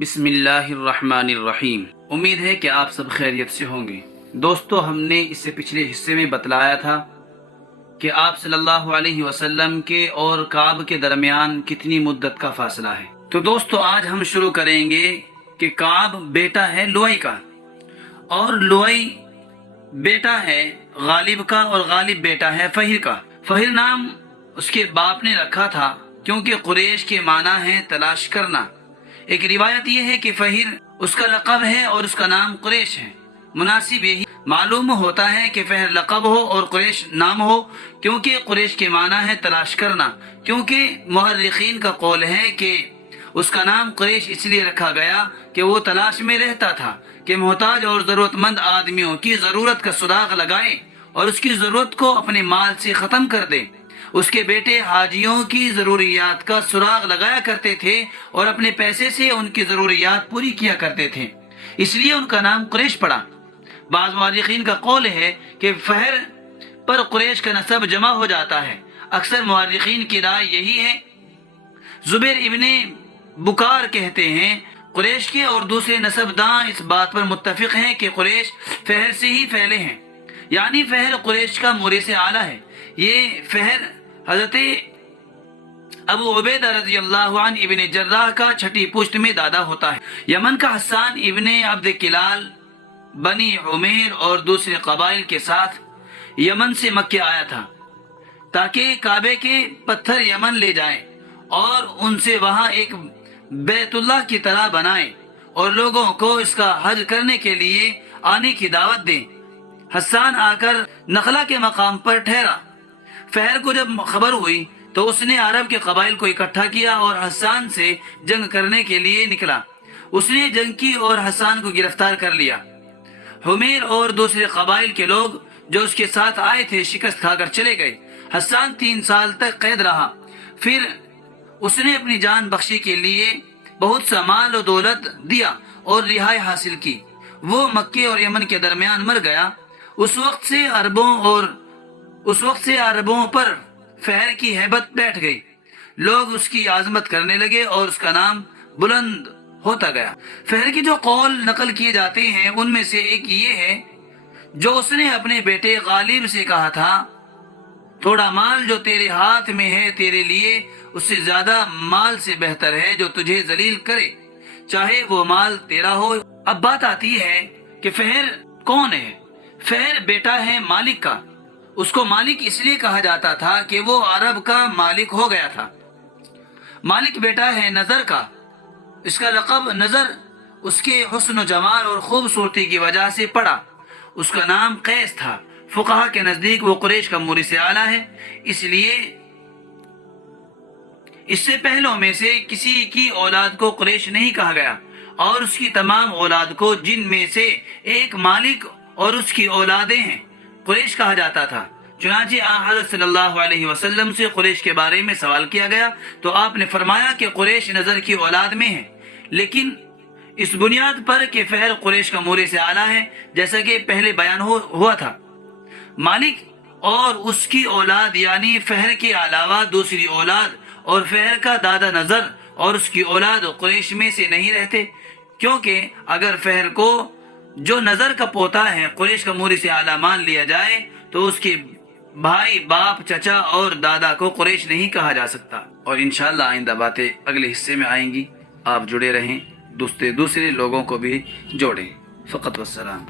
بسم اللہ الرحمن الرحیم۔ امید ہے کہ آپ سب خیریت سے ہوں گے۔ دوستو، ہم نے اس سے پچھلے حصے میں بتلایا تھا کہ آپ صلی اللہ علیہ وسلم کے اور کعب کے درمیان کتنی مدت کا فاصلہ ہے۔ تو دوستو، آج ہم شروع کریں گے کہ کعب بیٹا ہے لؤی کا، اور لؤی بیٹا ہے غالب کا، اور غالب بیٹا ہے فہر کا۔ فہر نام اس کے باپ نے رکھا تھا کیونکہ قریش کے معنی ہے تلاش کرنا۔ ایک روایت یہ ہے کہ فہر اس کا لقب ہے اور اس کا نام قریش ہے۔ مناسب یہی معلوم ہوتا ہے کہ فہر لقب ہو اور قریش نام ہو، کیونکہ قریش کے معنی ہے تلاش کرنا، کیونکہ مورخین کا قول ہے کہ اس کا نام قریش اس لیے رکھا گیا کہ وہ تلاش میں رہتا تھا کہ محتاج اور ضرورت مند آدمیوں کی ضرورت کا سراغ لگائے اور اس کی ضرورت کو اپنے مال سے ختم کر دے۔ اس کے بیٹے حاجیوں کی ضروریات کا سراغ لگایا کرتے تھے اور اپنے پیسے سے ان کی ضروریات پوری کیا کرتے تھے، اس لیے ان کا نام قریش پڑا۔ بعض مورخین کا قول ہے کہ فہر پر قریش کا نسب جمع ہو جاتا ہے۔ اکثر مورخین کی رائے یہی ہے۔ زبیر ابن بکار کہتے ہیں قریش کے اور دوسرے نسب داں اس بات پر متفق ہیں کہ قریش فہر سے ہی پھیلے ہیں، یعنی فہر قریش کا مورث اعلیٰ ہے۔ یہ فہر حضرت ابو عبیدہ رضی اللہ عنہ ابن جراح کا چھٹی پشت میں دادا ہوتا ہے۔ یمن کا حسان ابن عبد کلال بنی عمیر اور دوسرے قبائل کے ساتھ یمن سے مکہ آیا تھا تاکہ کعبے کے پتھر یمن لے جائیں اور ان سے وہاں ایک بیت اللہ کی طرح بنائیں اور لوگوں کو اس کا حج کرنے کے لیے آنے کی دعوت دیں۔ حسان آ کر نخلا کے مقام پر ٹھہرا۔ فہر کو جب خبر ہوئی تو اس نے عرب کے قبائل کو اکٹھا کیا اور حسان سے جنگ کرنے کے لیے نکلا۔ اس نے جنگ کی اور حسان کو گرفتار کر لیا۔ حمیر اور دوسرے قبائل کے لوگ جو اس کے ساتھ آئے تھے شکست کھا کر چلے گئے۔ حسان 3 سال تک قید رہا، پھر اس نے اپنی جان بخشی کے لیے بہت سا مال و دولت دیا اور رہائی حاصل کی۔ وہ مکے اور یمن کے درمیان مر گیا۔ اس وقت سے عربوں پر فہر کی ہیبت بیٹھ گئی۔ لوگ اس کی عظمت کرنے لگے اور اس کا نام بلند ہوتا گیا۔ فہر کی جو قول نقل کیے جاتے ہیں ان میں سے ایک یہ ہے جو اس نے اپنے بیٹے غالب سے کہا تھا، تھوڑا مال جو تیرے ہاتھ میں ہے تیرے لیے اس سے زیادہ مال سے بہتر ہے جو تجھے ذلیل کرے، چاہے وہ مال تیرا ہو۔ اب بات آتی ہے کہ فہر کون ہے؟ فہر بیٹا ہے مالک کا۔ اس کو مالک اس لیے کہا جاتا تھا کہ وہ عرب کا مالک ہو گیا تھا۔ مالک بیٹا ہے نظر کا۔ اس کا لقب نظر اس کے حسن و جمال اور خوبصورتی کی وجہ سے پڑا۔ اس کا نام قیس تھا۔ فقہا کے نزدیک وہ قریش کا مورث اعلیٰ ہے، اس لیے اس سے پہلوں میں سے کسی کی اولاد کو قریش نہیں کہا گیا، اور اس کی تمام اولاد کو جن میں سے ایک مالک اور اس کی اولادیں ہیں قریش کہا جاتا تھا۔ چنانچہ حضرت صلی اللہ علیہ وسلم سے قریش کے بارے میں سوال کیا گیا تو آپ نے فرمایا کہ قریش نظر کی اولاد میں ہے، لیکن اس بنیاد پر کہ فہر قریش کا مورث اعلیٰ ہے، جیسا کہ پہلے بیان ہوا تھا۔ مالک اور اس کی اولاد یعنی فہر کے علاوہ دوسری اولاد اور فہر کا دادا نظر اور اس کی اولاد قریش میں سے نہیں رہتے، کیونکہ اگر فہر کو جو نظر کا پوتا ہے قریش کا مورث اعلیٰ مان لیا جائے تو اس کے بھائی، باپ، چچا اور دادا کو قریش نہیں کہا جا سکتا۔ اور انشاءاللہ آئندہ باتیں اگلے حصے میں آئیں گی۔ آپ جڑے رہیں، دوسرے لوگوں کو بھی جوڑیں۔ فقط والسلام۔